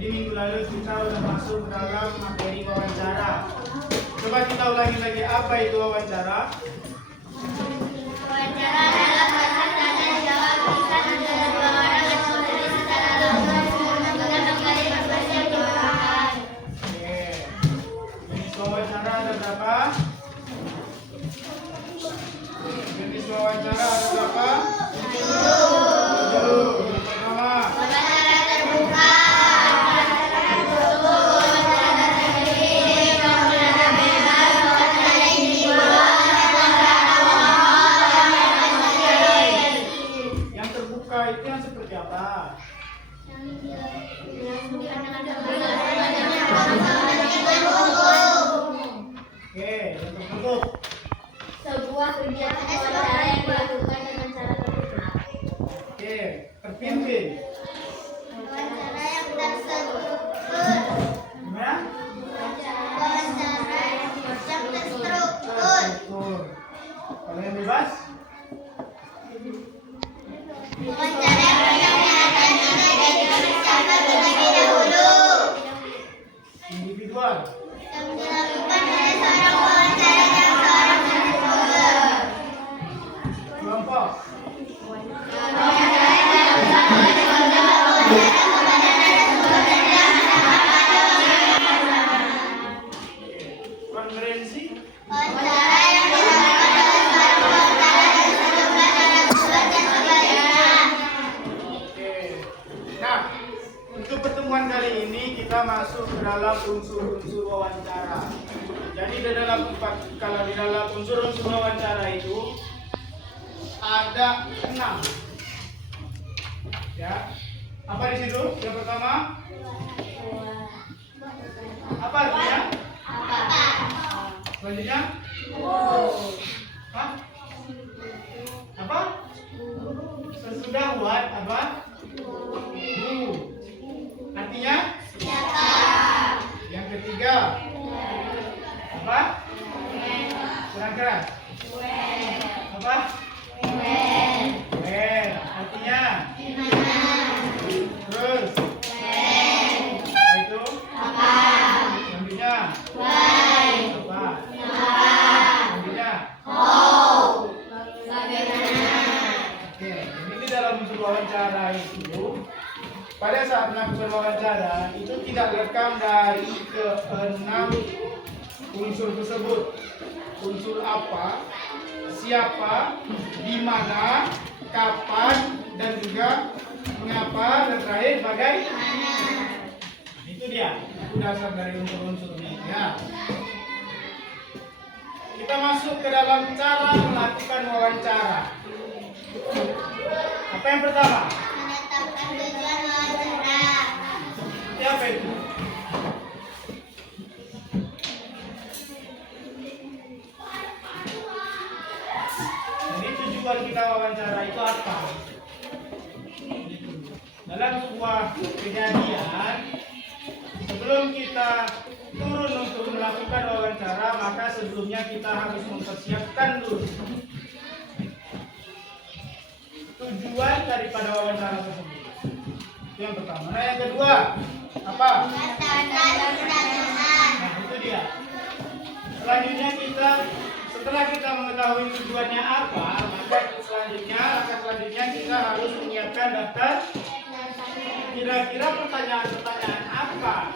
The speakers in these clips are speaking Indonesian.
Jadi minggu lalu kita sudah masuk dalam materi wawancara. Coba kita ulangi lagi, apa itu wawancara? Wawancara adalah proses tanya jawab lisan antara dua orang yang memberi secara langsung dengan menggali informasi yang dibutuhkan. Oke. Jenis wawancara ada berapa? Jenis wawancara ada berapa? 7. Yang pertama. Wawancara terbuka, wawancara tertutup, wawancara tertulis, wawancara bebas, wawancara individual, wawancara awal, wawancara Yang terbuka itu yang seperti apa? Oke, yang tertutup. sebuah kegiatan wawancara yang dilakukan dengan cara terbuka. Oke, terpimpin. Wawancara yang terstruktur. Gimana? Wawancara yang terstruktur. Terstruktur. Kalau yang bebas? Wawancara yang pertanyaan tidak dipersiapkan terlebih dahulu. Individual. Yang dilakukan oleh seorang wawancara dan seorang narasumber. Kelompok. Wawancara yang dilakukan oleh seorang wawancara kepada narasumber dan yang Konferensi. wawancara yang dilakukan oleh seorang wawancara dan sejumlah narasumber dan sebaliknya. Oke. Nah, untuk pertemuan kali ini kita masuk ke dalam unsur-unsur wawancara. Jadi kalau di dalam unsur-unsur wawancara itu ada 6. Ya. Apa di situ? Yang pertama, apa artinya? Selanjutnya? Hah? Apa? Sesudah what? Apa? Who. Artinya? Yang ketiga? Apa? Kurang keras? Apa? When. Artinya? Terus? Apa itu? Selanjutnya? Apa? Selanjutnya? Oke, ini dalam unsur wawancara itu, pada saat melakukan wawancara itu tidak lekang dari ke-6 unsur tersebut. Unsur apa, siapa, di mana, kapan, dan juga mengapa, dan terakhir bagaimana. Itu dia, itu dasar dari unsur-unsurnya ya. Kita masuk ke dalam cara melakukan wawancara. Apa yang pertama? Menetapkan tujuan wawancara. Siapa itu? Jadi tujuan kita wawancara itu apa? Dalam sebuah kejadian, sebelum kita turun untuk melakukan wawancara, maka sebelumnya kita harus mempersiapkan dulu tujuan daripada wawancara tersebut. Itu yang pertama. Nah, yang kedua, apa? Daftarkan pertanyaan. Nah, itu dia. Selanjutnya setelah kita mengetahui tujuannya apa, maka selanjutnya kita harus menyiapkan daftar kira-kira pertanyaan-pertanyaan apa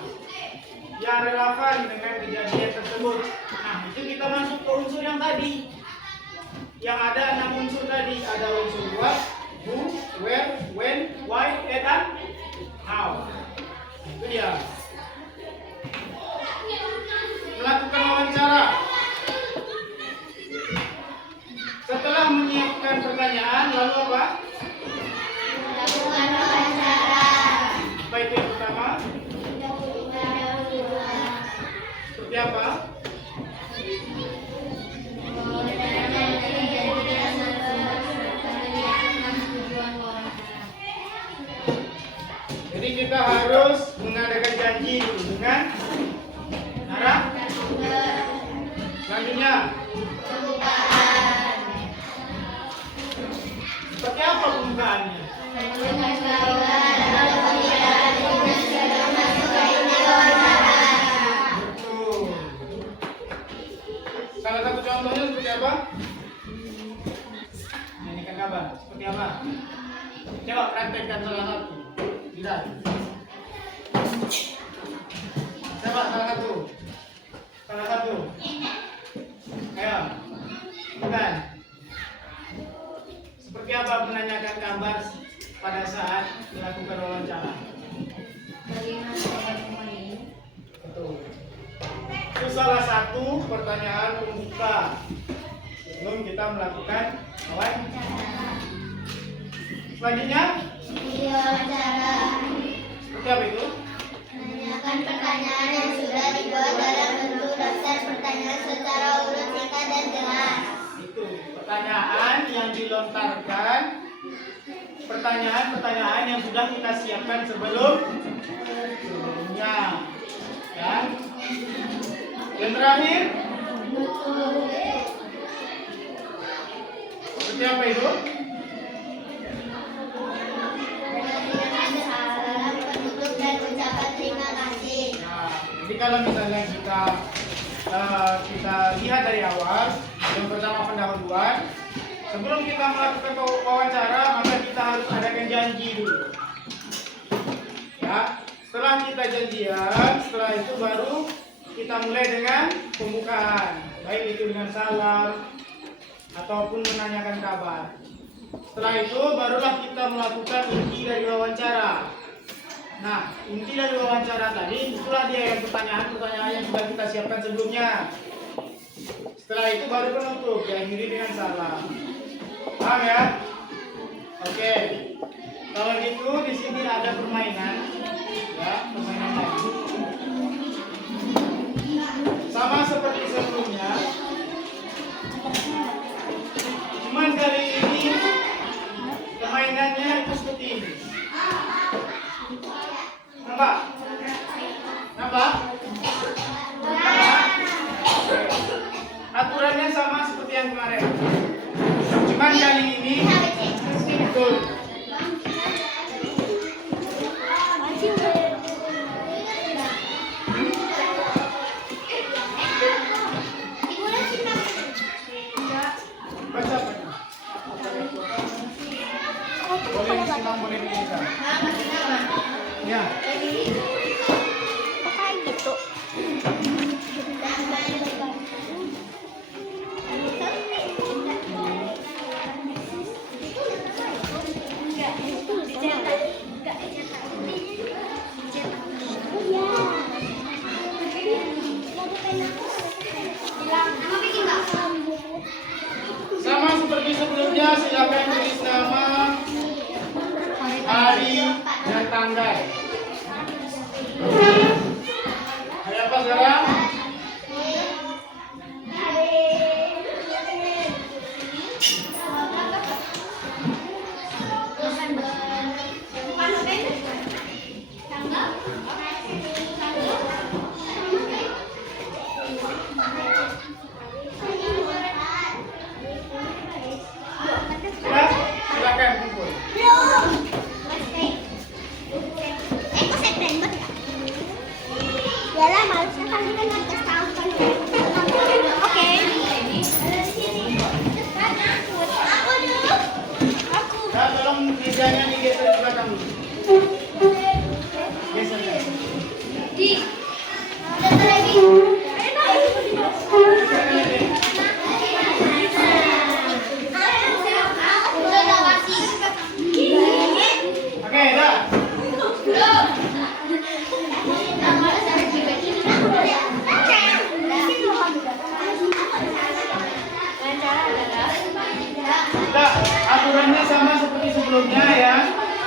yang relevan dengan kejadian tersebut. Nah, itu kita masuk ke unsur yang tadi. Yang ada 6 unsur tadi, ada unsur what, who, where, when, why, and how. Itu dia. Melakukan wawancara. Setelah menyiapkan pertanyaan, lalu apa? Melakukan wawancara. Apa itu yang pertama? Seperti apa? Jadi kita harus mengadakan janji dengan narasumber. Selanjutnya, seperti apa pembukaannya? Coba salah satu. Salah satu. Ayo. Bukan. Seperti apa menanyakan kabar pada saat dilakukan wawancara? Betul. Itu salah satu pertanyaan pembuka sebelum kita melakukan wawancara. Selanjutnya, Wawancara. seperti apa itu? Menanyakan pertanyaan yang sudah dibuat dalam bentuk daftar pertanyaan secara urut singkat dan jelas. Itu pertanyaan yang dilontarkan, pertanyaan-pertanyaan yang sudah kita siapkan sebelumnya, ya. Yang terakhir, seperti apa itu? Salam penutup dan ucapan terima kasih. Nah, jadi kalau misalnya kita lihat dari awal, yang pertama pendahuluan, sebelum kita melakukan wawancara, maka kita harus adakan janji dulu. Ya, setelah kita janjian, setelah itu baru kita mulai dengan pembukaan, baik itu dengan salam ataupun menanyakan kabar. Setelah itu barulah kita melakukan inti dari wawancara. Nah, inti dari wawancara tadi itulah dia yang pertanyaan-pertanyaan yang sudah kita siapkan sebelumnya. Setelah itu baru penutup, diakhiri dengan salam. Paham ya? Oke. Kalau gitu di sini ada permainan, ya, permainan lagi. Sama seperti sebelumnya. Cuman kali ini permainannya itu seperti ini. Nampak? Nampak? Aturannya sama seperti yang kemarin. Cuman kali ini betul. Baca apa? Boleh disimak, boleh dituliskan. Ya. Kok kayak gitu? Sama seperti sebelumnya, silakan tulis nama, hari, dan tanggal. Hari apa sekarang? Sudah? Silakan kumpul. Kok September ya? Yalah, malesnya kali kan atas tahun kan. Oke. Aku dulu. Aku. Ya, tolong mejanya digeser ke belakang dulu. Geser ya. Di. Satu lagi. Oke, dah. Sudah, aturannya sama seperti sebelumnya ya.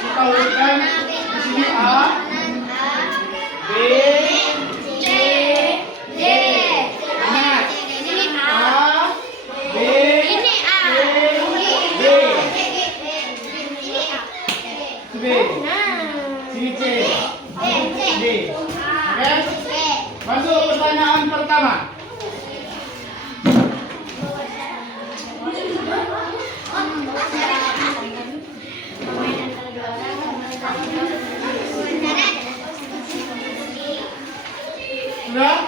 Kita urutkan di sini A, B, C, D. Ingat. Ini A. A, B, Ini A. C, D. Ini A. B. Nah. Sini C, D. A. Oke? B. Masuk pertanyaan pertama. Sudah?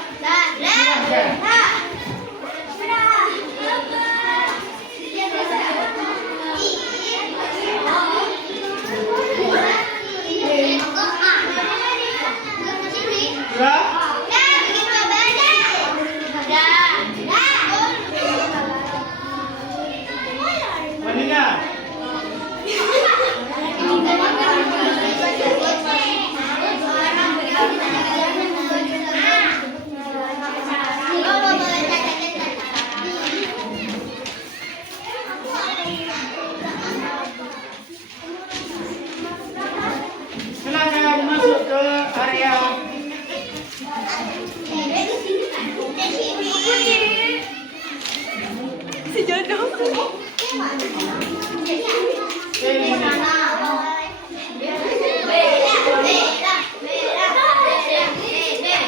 Ini.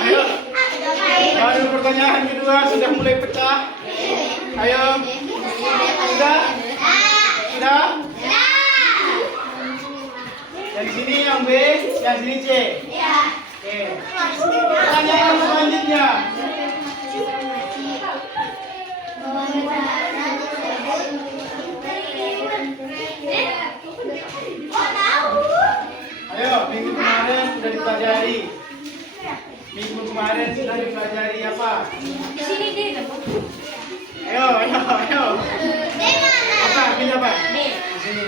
Ayo. Baru pertanyaan kedua sudah mulai pecah. Ayo. Sudah? Sudah? Yang sini yang B, yang sini C. Oke. Pertanyaan selanjutnya. Ayo, minggu kemarin sudah dipelajari. Minggu kemarin sudah dipelajari apa? Ayo. Apa? Pilih apa? Di sini.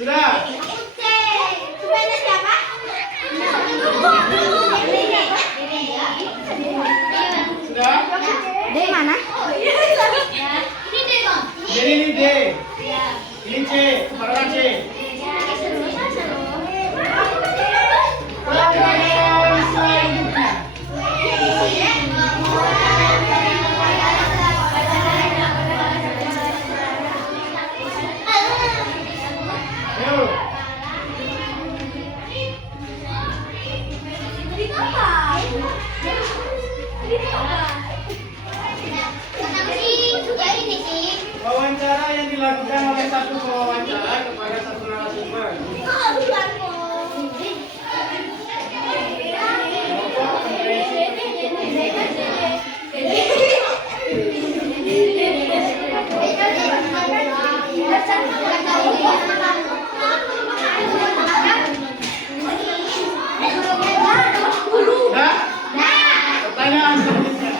Sudah? Sudah? D mana? Jadi ini D. Ini C. Mana C? Pertanyaan selanjutnya. Ayo. Wawancara yang dilakukan oleh satu pewawancara kepada satu narasumber. Nah, pertanyaan selanjutnya.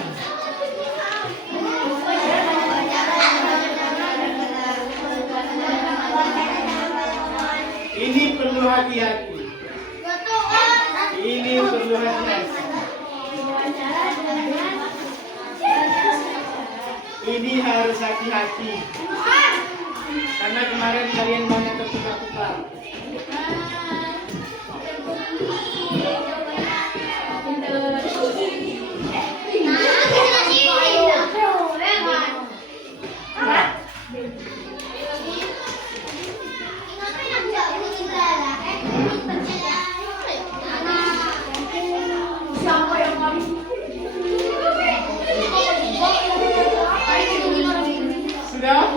Ini perlu hati-hati. Ini perlu hati-hati. Ini harus hati-hati. Karena kemarin kalian banyak tertukar-tukar. Sudah?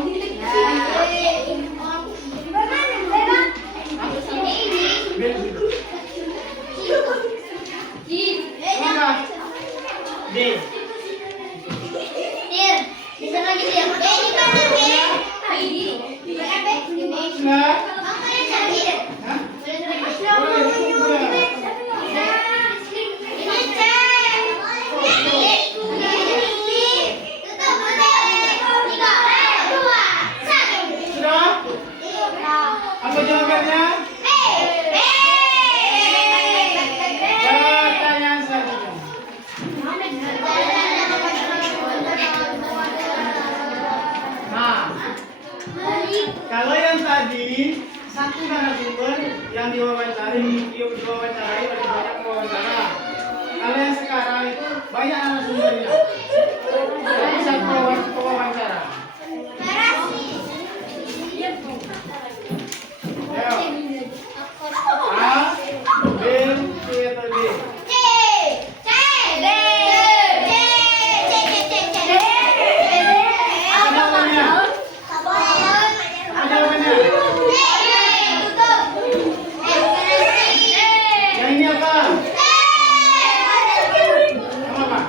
Apa? D. Sudah? Hah? Boleh, sudah. Sudah? Apa jawabannya? Pertanyaan selanjutnya. Nah, kalau yang tadi satu narasumber yang diwawancarai oleh banyak pewawancara. Kalau yang sekarang itu banyak narasumbernya. Tapi satu pewawancara. Ayo. A, B, C atau D? Ada jawabannya? Yang ini apa? Nama apa?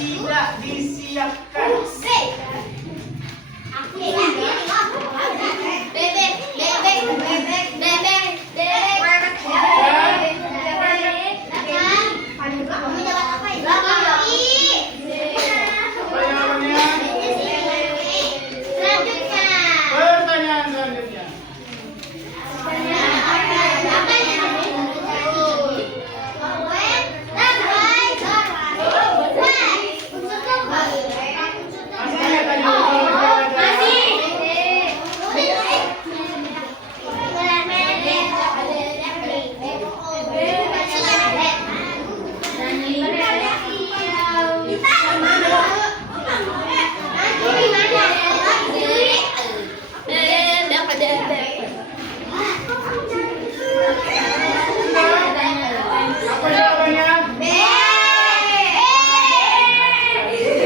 tidak disiapkan. Apa jawabannya?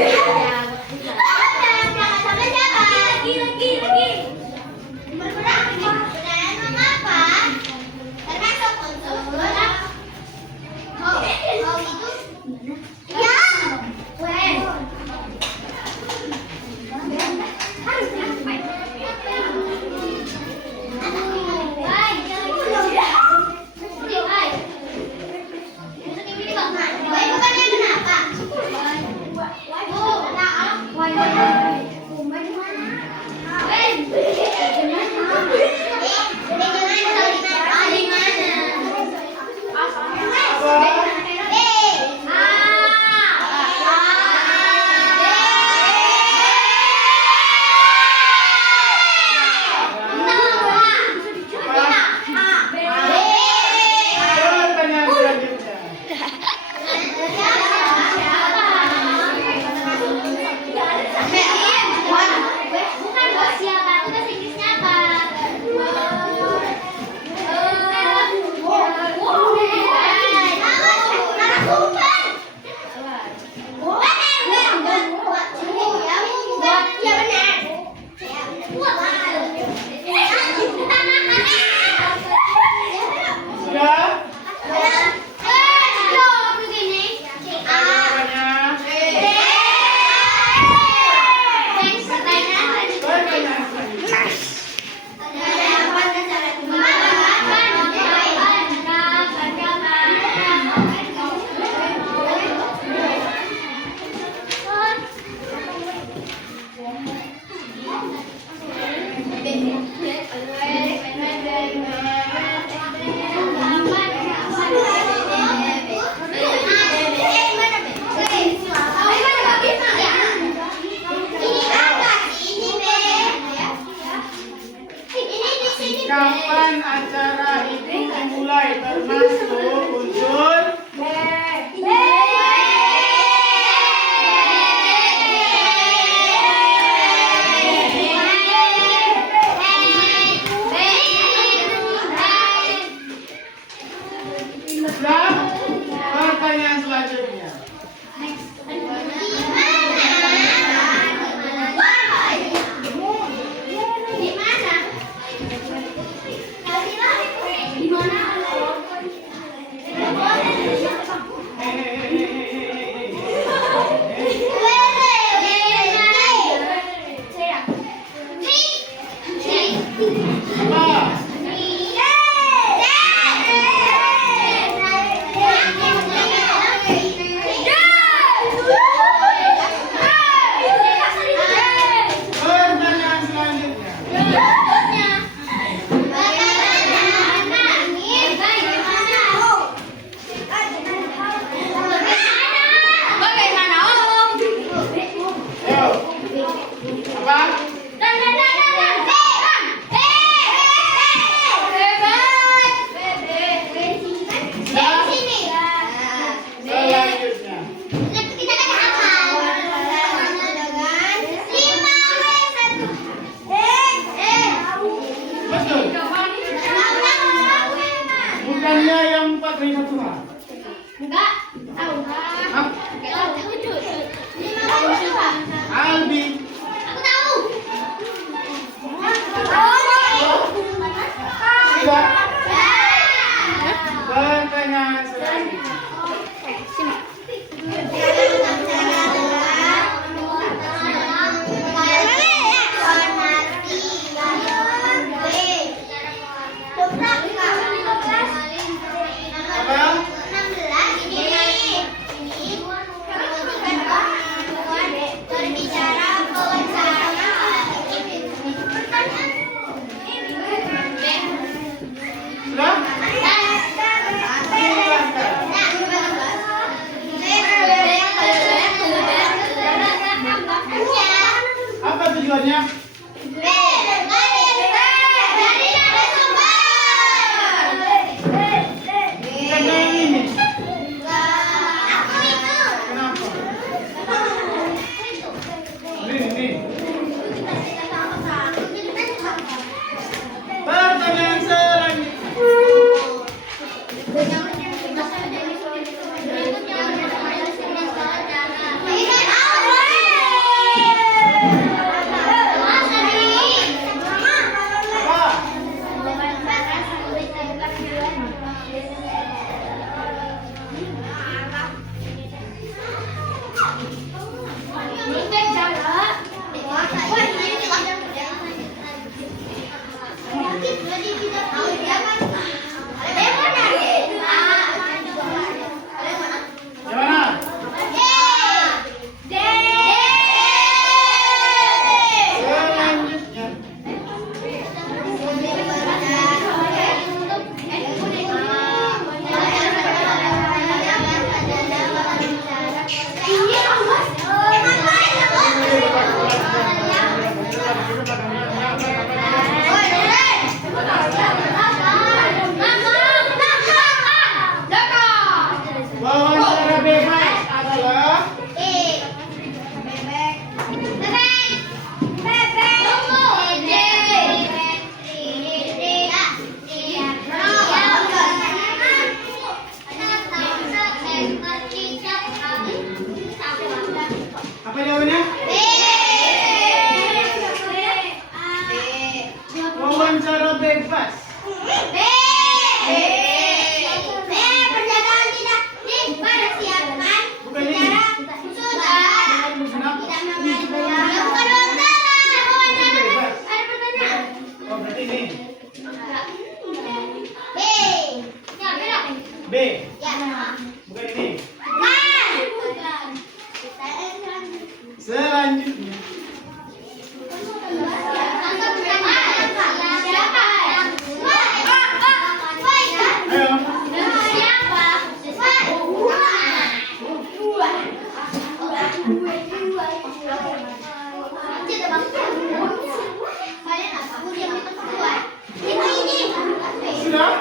Pertanyaan selanjutnya. Masih ingat tadi apa jawabannya? Pertanyaan selanjutnya. Sudah? Pertanyaan selanjutnya. Kapan acara itu dimulai termasuk unsur sudah? Pertanyaan selanjutnya. Apa? Pertanyaan selanjutnya. Ayo. Apa? Selanjutnya. Betul. Bukannya yang 4 Hah? Albi. Sudah? Pertanyaan selanjutnya. Yang mana? Selanjutnya. Wawancara bebas adalah apa jawabannya? Wawancara bebas. Bukan ini. Oh, berarti ini. B. Bukan ini. Selanjutnya. Ayo. Sudah?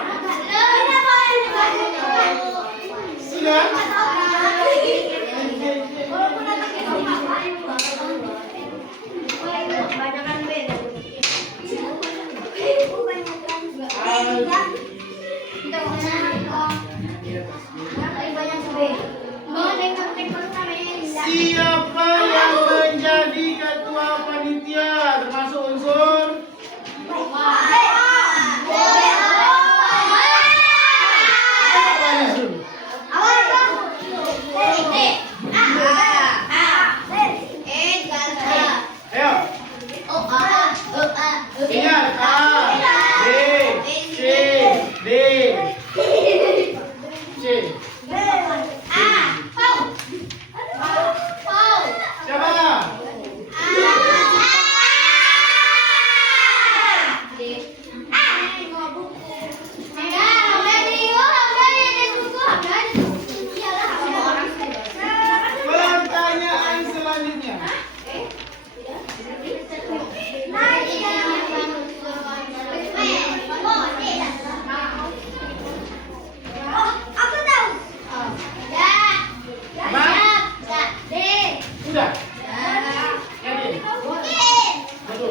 Sudah? Siapa yang menjadi ketua panitia termasuk unsur? Apa unsur? Ayo. Ingat A, B, C, D, C. Siapa? Pertanyaan selanjutnya. Sudah? Yakin? Betul.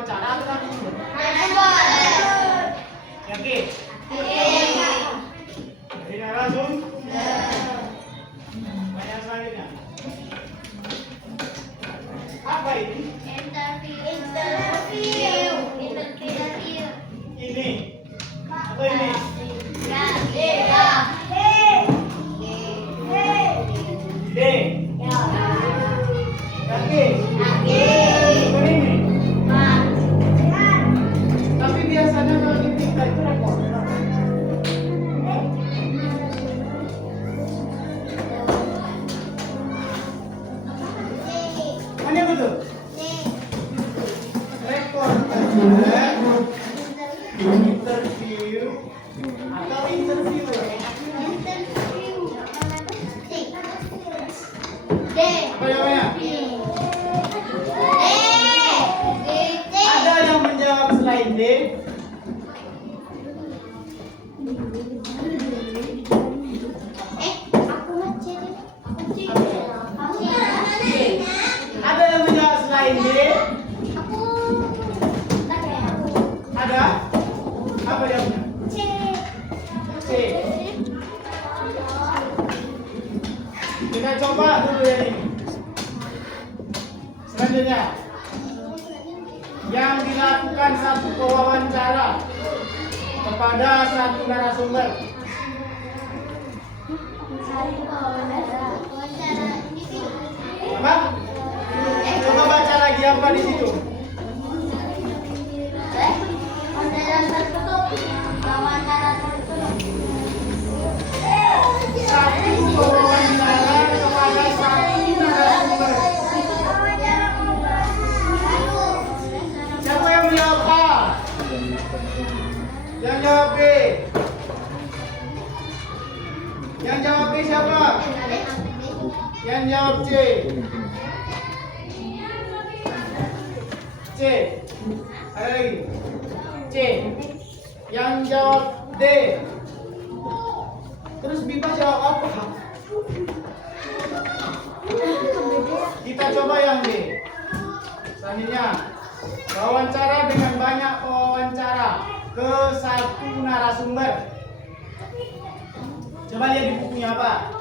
wawancara atau narasumber? Yakin? Jadi narasumber. Pertanyaan selanjutnya. Apa ini? Interview. Ini atau ini? D. Yakin? Bukan ini. Tapi biasanya kalau ditinggal itu rekor. Mana betul? Rekor interview atau interviewer. Apa namanya? Ada yang menjawab selain D? Ada yang menjawab selain D? Ada? Apa jawabnya? C. Kita coba dulu yang ini. Selanjutnya, yang dilakukan satu wawancara kepada satu narasumber. Apa? Coba baca lagi apa di situ? Satu wawancara kepada satu narasumber. Siapa yang menjawab A? Yang jawab B? Yang jawab B siapa? Yang jawab C? C. Ada lagi? C. Yang jawab D? Terus Biba jawab apa? Kita coba yang D. Selanjutnya, wawancara dengan banyak pewawancara ke satu narasumber. Coba lihat di bukunya apa?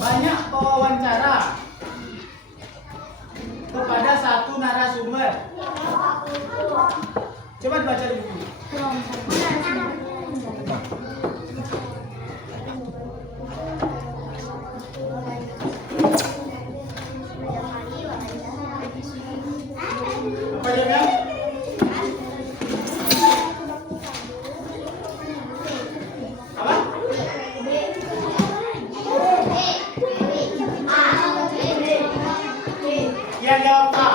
Banyak pewawancara kepada satu narasumber. Coba dibaca di buku. Apa jawabnya? Apa? Yang jawab A.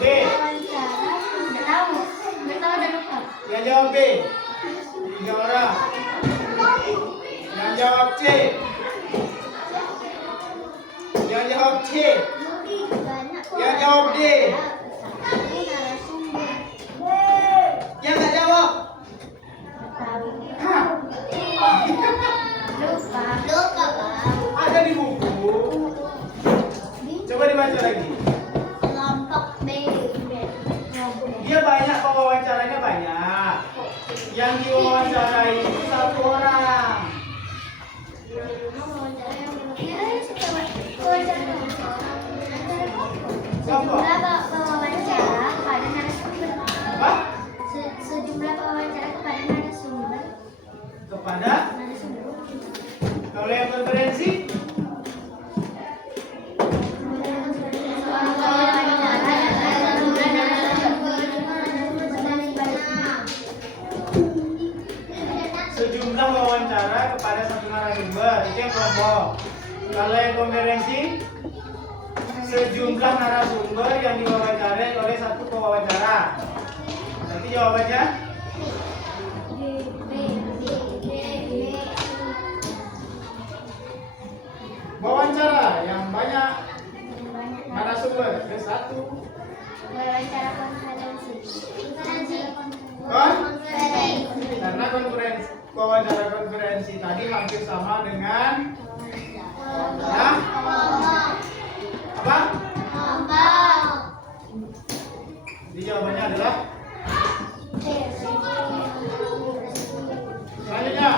B. Yang jawab B. 3 orang. Yang jawab C. Yang jawab C. Yang jawab D. Yang nggak jawab. Hah? Ada di buku. Coba dibaca lagi. Dia banyak pewawancaranya banyak. Yang diwawancarai itu 1 orang. Siapa? Apa? Sejumlah pewawancara kepada narasumber. Kepada? Kalau yang konferensi? Sejumlah wawancara kepada satu narasumber, itu yang kelompok. Kalau yang konferensi, sejumlah narasumber yang diwawancarai oleh satu pewawancara. Nanti jawabannya? Wawancara yang banyak narasumber ke satu. Wawancara konferensi. Karena wawancara konferensi tadi hampir sama dengan Ya? Apa? Jadi jawabannya adalah selanjutnya.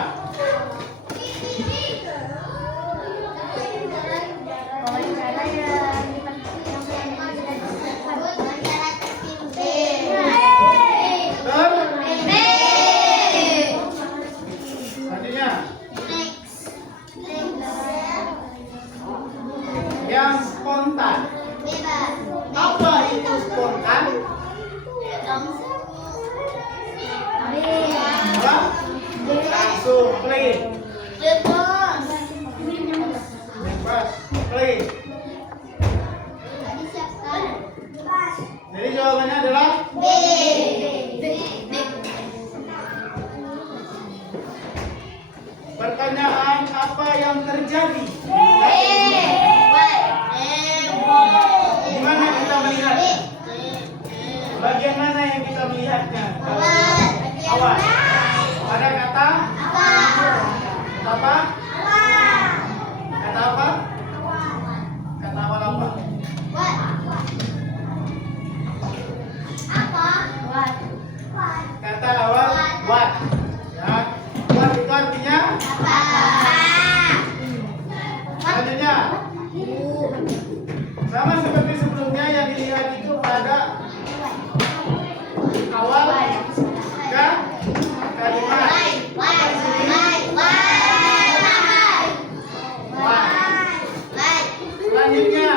Selanjutnya. Yang spontan. Apa itu spontan? Apa? Langsung play. Bebas play. Jadi jawabannya adalah pertanyaan apa yang terjadi? Gimana kita melihat? Bagian mana yang kita melihatnya? Awan. Ada kata? Apa? Kata apa? Kata awal apa? Kata awal what? Ya. What itu artinya? Selanjutnya. Sama seperti sebelumnya yang dilihat itu pada awal kalimat. Selanjutnya.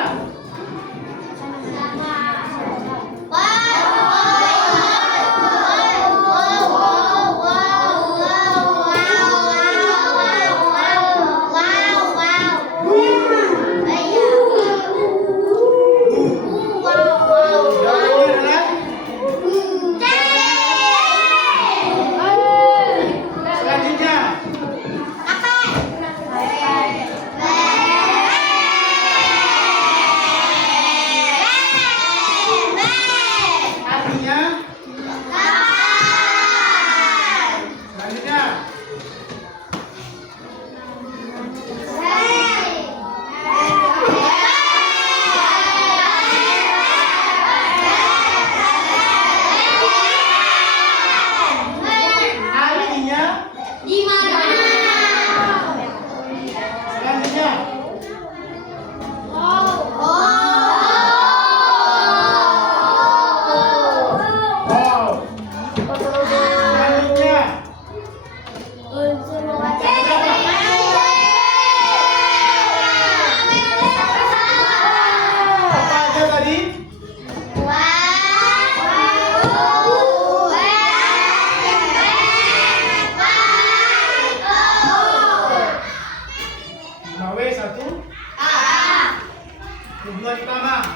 Tujuan utama.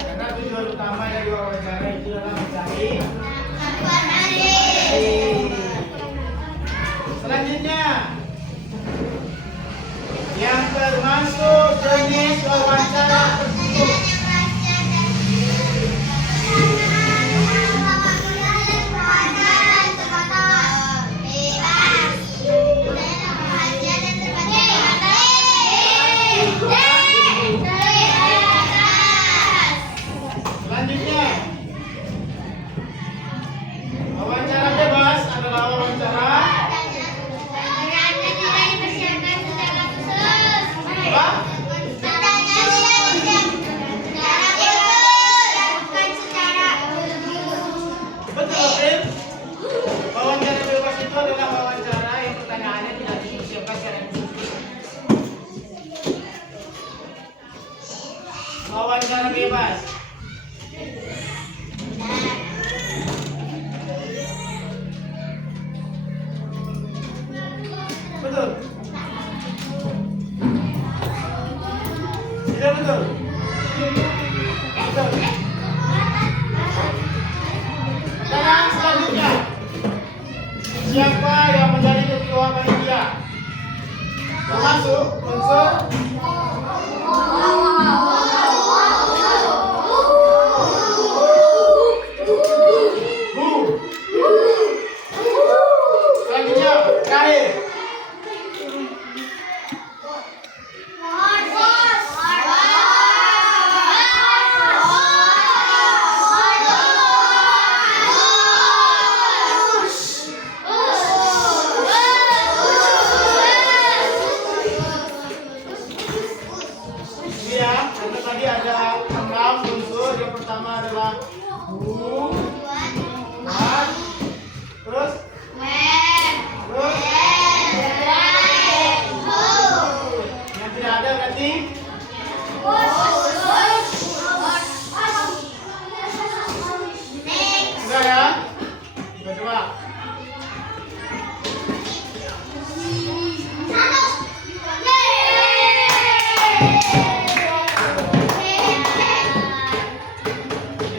Karena tujuan utama dari wawancara itu adalah mencari. Selanjutnya, yang termasuk jenis wawancara tertutup. Selanjutnya, wawancara bebas adalah wawancara apa? Betul, April. Wawancara bebas itu adalah wawancara yang pertanyaannya tidak disiapkan secara khusus. Wawancara bebas. Betul. Tidak betul. Betul. Sekarang selanjutnya, siapa yang menjadi ketua panitia? Termasuk unsur Bu. Buat. Terus. Terus. Yang tidak ada berarti. Sudah ya? Coba.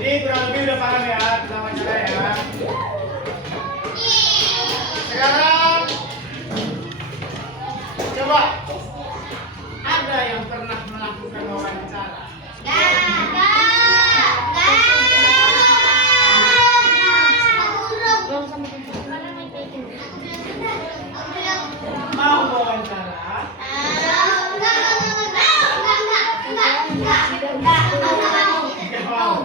Jadi kurang lebih udah paham ya tentang wawancara ya. Sekarang coba, ada yang pernah melakukan wawancara? Mau wawancara? Tidak mau.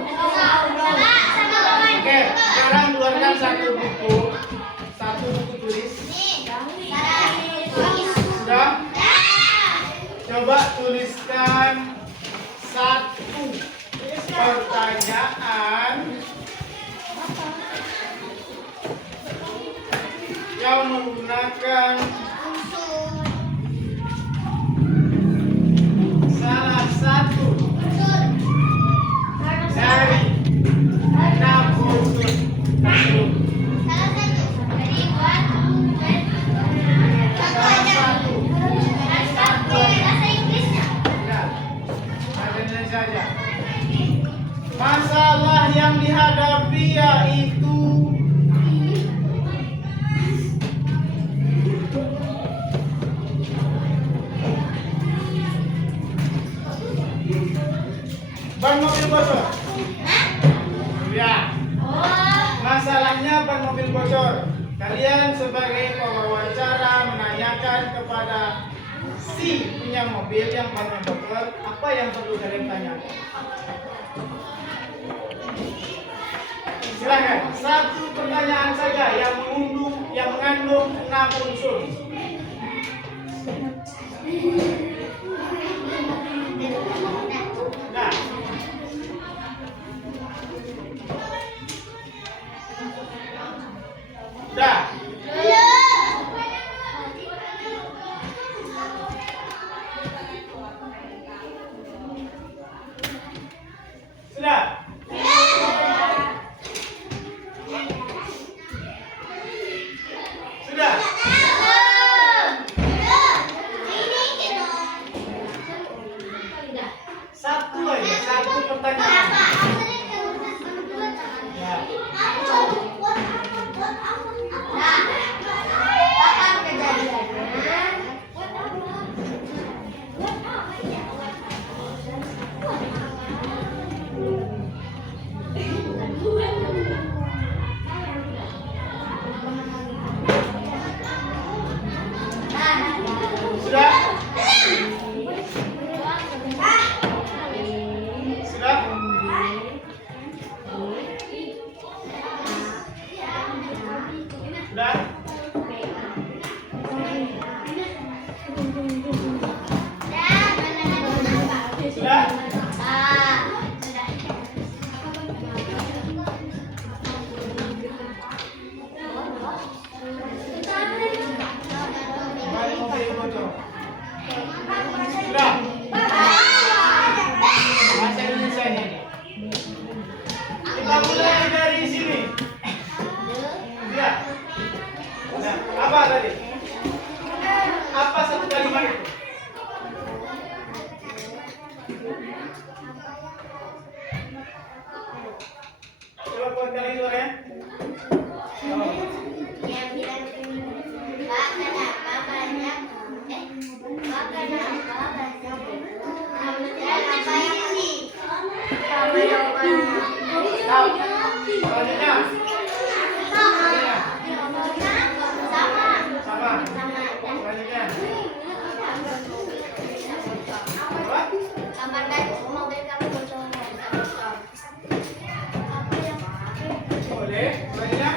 Oke, sekarang keluarkan satu buku tulis. Sudah? Coba tuliskan satu pertanyaan yang menggunakan salah satu dari 6 unsur tersebut. Salah satu. Ya, ada saja. Masalah yang dihadapi yaitu ban mobil bocor. Ya. Masalahnya ban mobil bocor. Kalian sebagai pewawancara menanyakan kepada si punya mobil yang bannya bocor, apa yang perlu kalian tanyakan? Silakan, satu pertanyaan saja yang mengandung 6 unsur. Nah, dah. Sudah. Sudah. Satu aja, satu pertanyaan. Ya. Sudah? Sudah? Sudah? Sudah? Ban mobil bocor. Sudah? Bahasa Indonesia ini. Kita mulai dari sini. Sudah? Nah, apa tadi? Apa satu kalimat itu? Coba buat kali suaranya. Tahu? Selanjutnya. Sama. Selanjutnya. Apa? Boleh. Selanjutnya.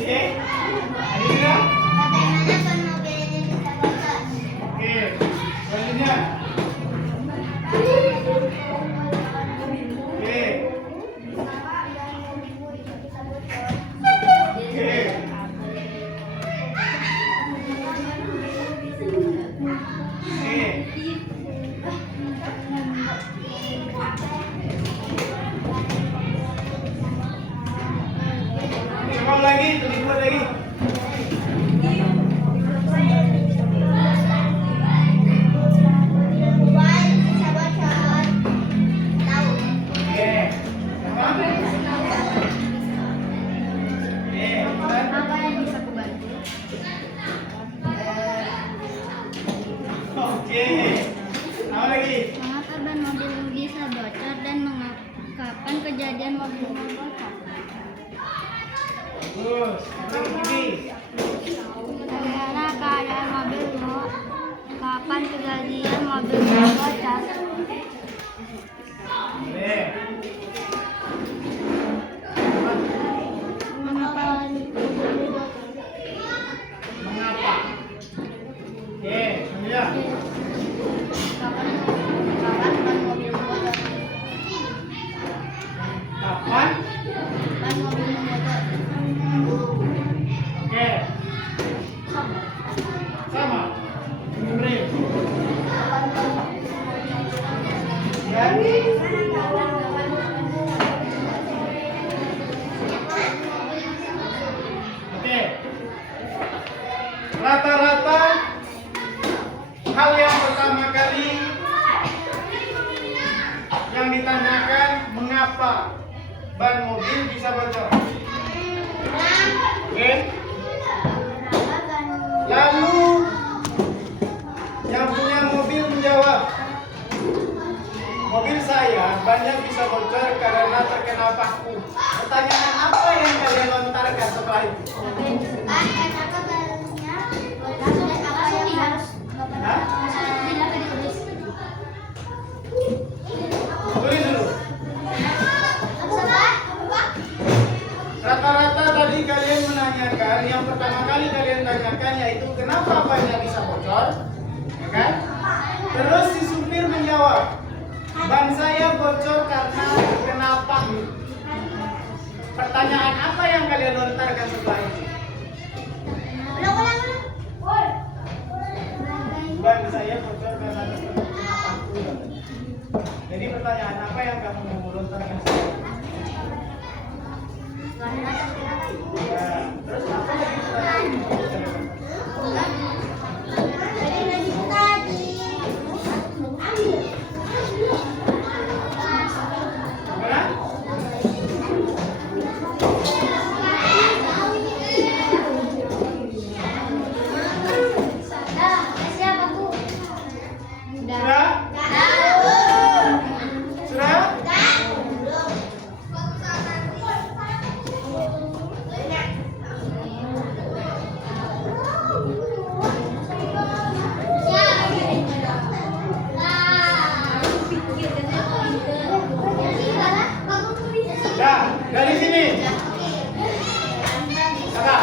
Ini. Coba lagi, terlibat lagi. Oke. Apa? Apa yang bisa kubantu? Oke. Apa lagi? Mengapa ban mobil bisa bocor dan kapan kejadian mobilnya bocor? Bagus. Lagi. Bagaimana keadaan mobilmu? Kapan kejadian mobilnya bocor? Oke. Mengapa Mengapa? Oke, ya. kapan ban mobilmu bocor? Kapan? Ban mobilmu bocor. Oke. Sama. Beri. Ya. Oke. Rata-rata hal yang pertama kali yang ditanyakan mengapa ban mobil bisa bocor. Oke. Lalu yang punya mobil menjawab, mobil saya banyak bisa bocor karena terkena paku. Pertanyaan apa yang kalian lontarkan setelah itu? Hah? Tulis dulu. Rata-rata tadi kalian menanyakan, yang pertama kali kalian tanyakan yaitu kenapa bannya bisa bocor, ya kan? Terus si supir menjawab, ban saya bocor karena kena paku. Pertanyaan apa yang kalian lontarkan setelah itu? Ban saya bocor karena kena paku. Jadi pertanyaan apa yang kamu mau lontarkan setelah itu? Ya, terus apa lagi pertanyaan? Ya, dari sini. Apa?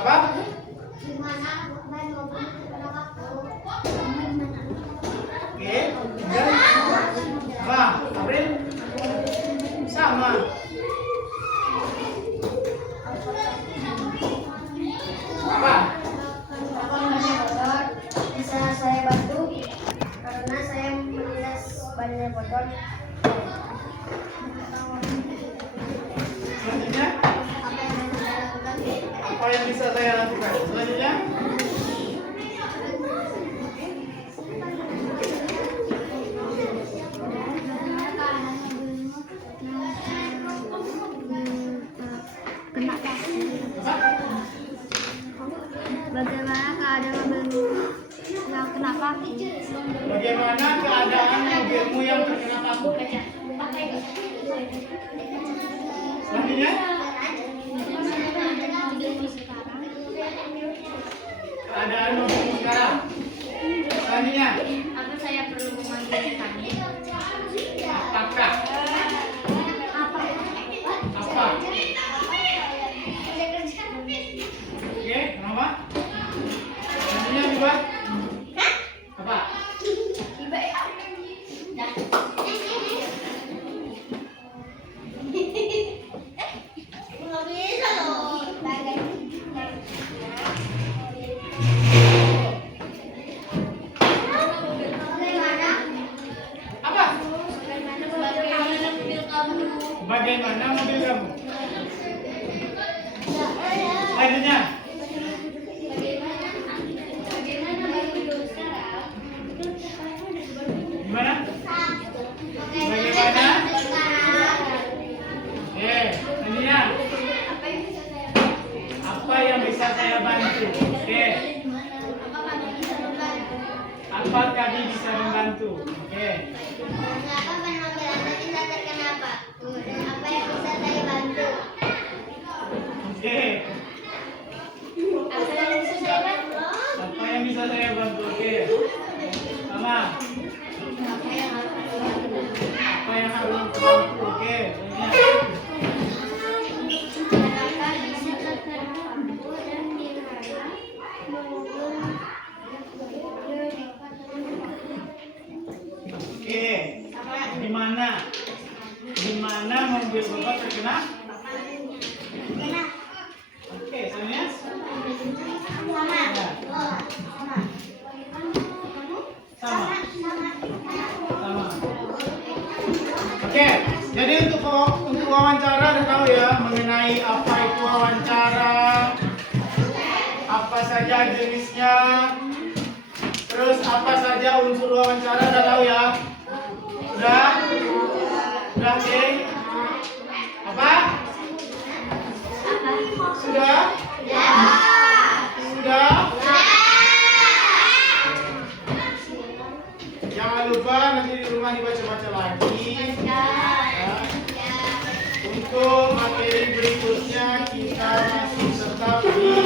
Apa? Oke, kemudian apa? April? Sama. Apa? Bisa saya bantu karena saya melihat bannya bocor. Selanjutnya, apa yang bisa saya lakukan? Selanjutnya, Kena paku. Bagaimana keadaan mobilmu yang kena paku? bagaimana keadaan mobilmu yang terkena paku? Selanjutnya, keadaan mobilmu sekarang. Selanjutnya, Apa saya perlu memanggil kami? apakah? Apa? Oke, nama? Selanjutnya juga? Apa? Iba ya. Bagaimana mobil kamu? Selanjutnya. Gimana? Bagaimana? Oke, selanjutnya. Apa yang bisa saya bantu? Oke. Apa tadi bisa membantu? Oke. Mengapa penampilan Anda bisa terkena Pak? Apa yang bisa saya bantu? Oke. Apa yang bisa saya bantu? Apa yang bisa saya bantu? Oke. Sama. Apa yang harus saya bantu? Apa yang harus aku bantu? Oke. Kenapa bisa terhampu dan dirayap Oke. Di mana mobil Bapak terkena? Oke, soalnya sama. Oke, jadi untuk wawancara udah tahu ya mengenai apa itu wawancara, apa saja jenisnya, terus apa saja unsur wawancara udah tahu ya? Udah? Udah, oke? Apa? Sudah? Sudah? Jangan lupa nanti di rumah dibaca-baca lagi. Ya. Untuk materi berikutnya kita masih tetap di